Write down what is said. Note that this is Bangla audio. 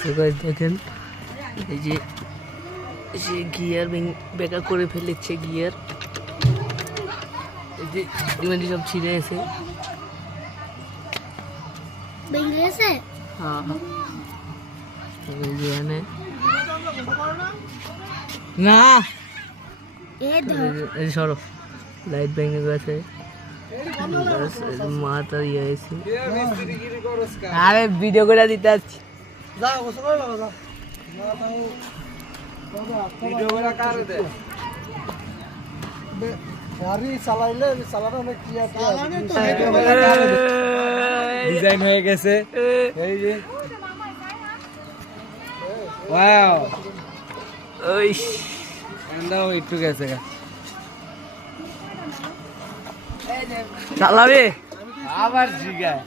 দেখেন এই যে সে গিয়ার বেকা করে ফেলেছে গিয়ার এই যে ডিমান্ডি সব ছিঁড়ে এসে হ্যাঁ এই যে এনে না এই সরো লাইট ভেঙে গেছে মাথা ইয়ে হয়েছে আরে ভিডিও করে দিতে আসছি ডিজাইন হয়ে গেছে এই যে ওয়াও ওই এন্দাও একটু গেছে চালাবে আবার জিগায়